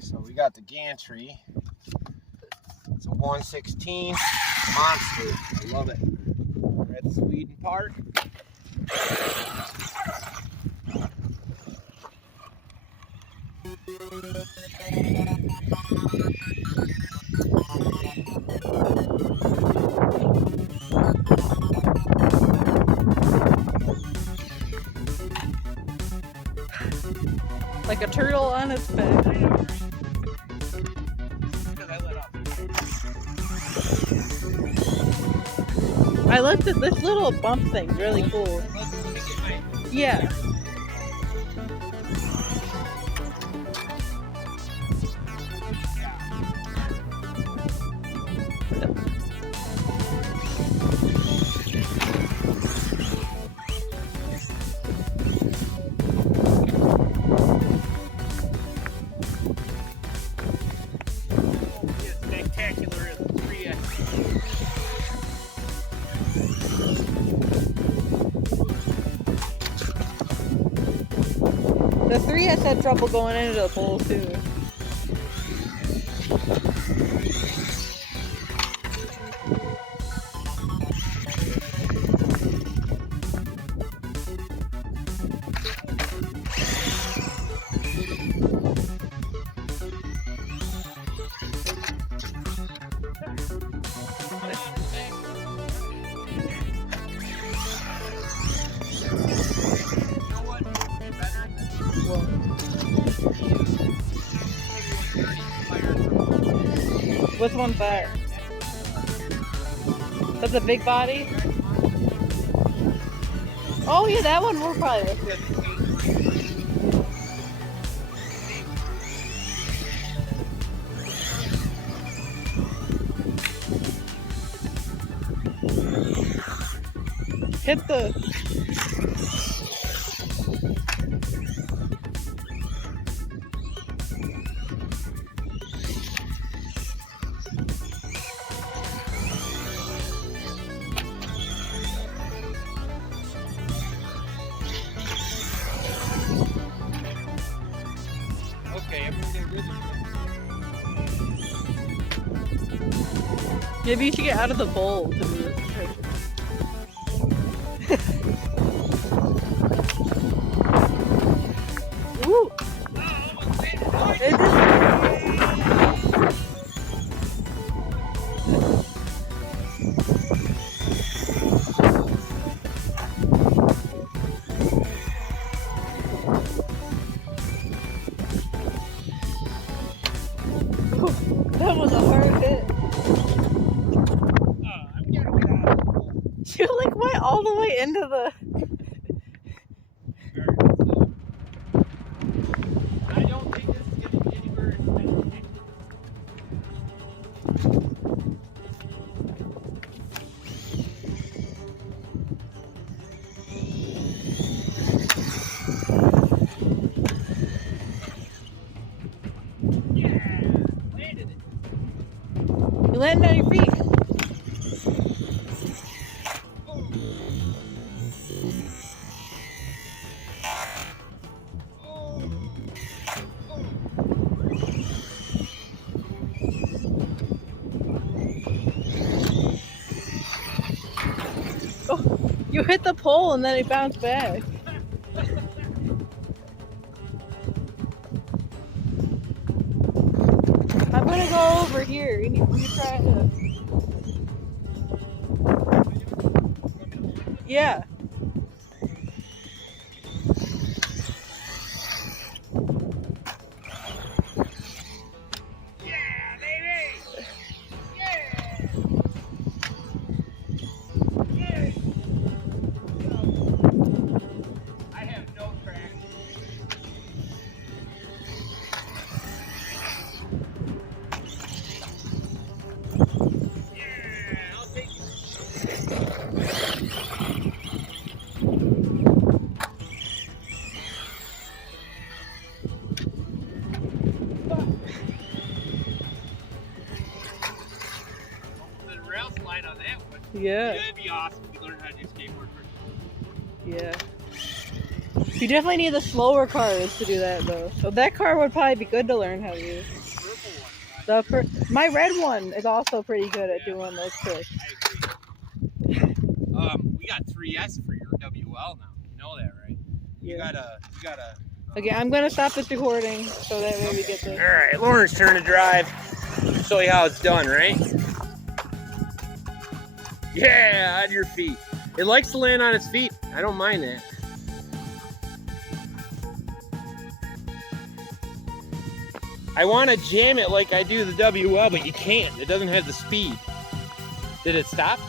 So we got the gantry. It's a 116 monster. I love it. We're at Sweden Park. Like a turtle on its back. I looked at this little bump thing, really cool. Yeah. The 3S had trouble going into the pole too. Which one's that? That's a big body? Oh yeah, that one will probably look good. Hit the... Maybe you should get out of the bowl to do this. Ooh! It just... That was a hard hit. You like went all the way into the... I don't think this is going to be anywhere. Yeah, landed it. You landed on your feet. Oh, you hit the pole and then it bounced back. I'm gonna go over here. You try to... Yeah. Yeah. That'd be awesome if you learn how to do skateboard first. Yeah. You definitely need the slower cars to do that though. So that car would probably be good to learn how to use. My red one is also pretty good at doing those tricks. I agree. We got 3S for your WL now. You know that, right? You gotta. Okay, I'm gonna stop this recording so that way we get this. All right, Lauren's turn to drive. Show you how it's done, right? Yeah, on your feet. It likes to land on its feet. I don't mind that. I want to jam it like I do the WL, but you can't. It doesn't have the speed. Did it stop?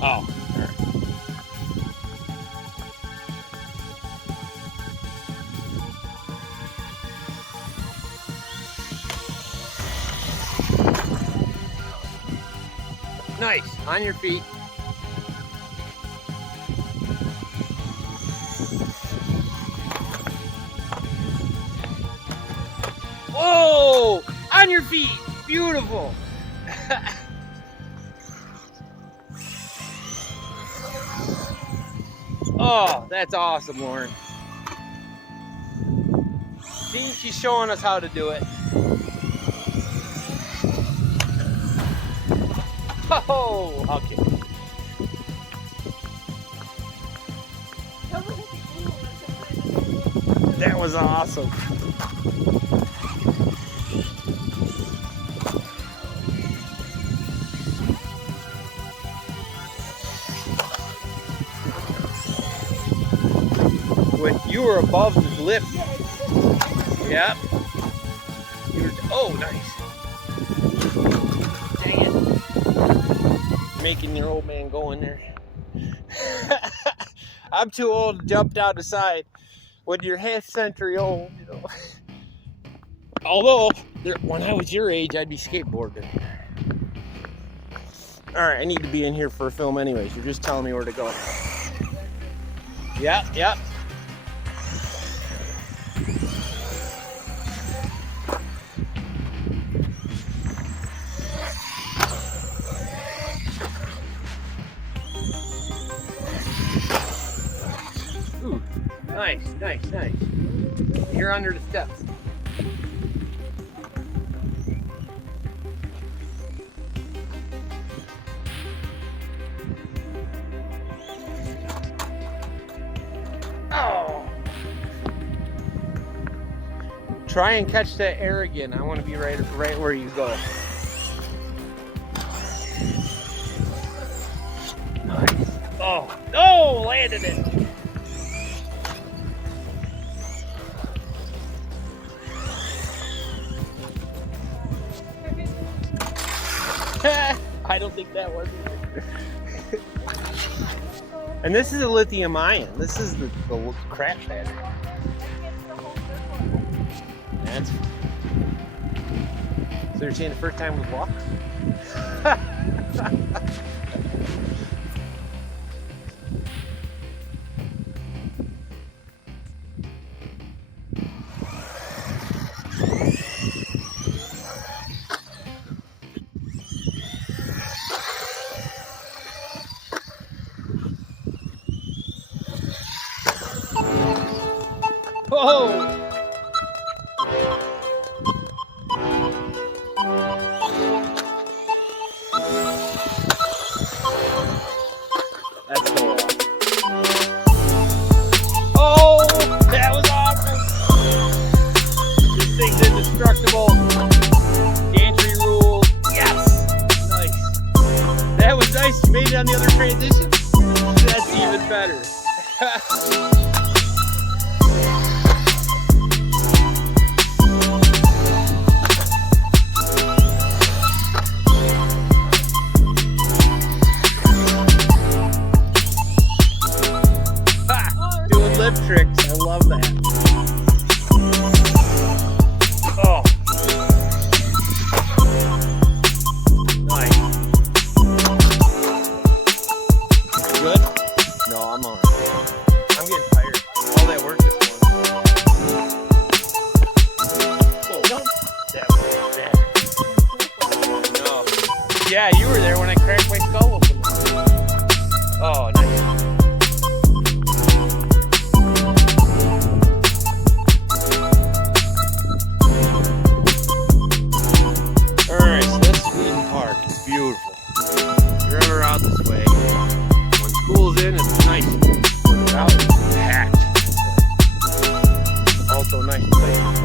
Oh, all right. Nice, on your feet. Oh, on your feet, beautiful. Oh, that's awesome, Lauren. See, she's showing us how to do it. Oh, okay. That was awesome. When you were above the lift. Yep. You were, oh, nice. Dang it. Making your old man go in there. I'm too old to jump down the side when you're half century old, you know. Although, when I was your age, I'd be skateboarding. All right, I need to be in here for a film anyways. You're just telling me where to go. Yep, yep. Ooh, nice, nice, nice. You're under the steps. Oh! Try and catch that air again. I want to be right where you go. Nice. Oh, no! Landed it. I don't think that was either. And this is a lithium ion. This is the crap battery. That's. So you're saying the first time was walk? Oh! That's so awesome. Oh, that was awesome. This thing's indestructible. Gantry rule. Yes. Nice. That was nice. You made it on the other transition. That's even better. Lip tricks. I love that. Oh. Nice. Good? No, I'm on. I'm getting tired. All that work this morning. Oh, that was bad. No. Yeah, you were there when I cracked my skull open. Oh, nice. out this way. When school's in, it's nice. When it's out, it's packed. Also a nice place.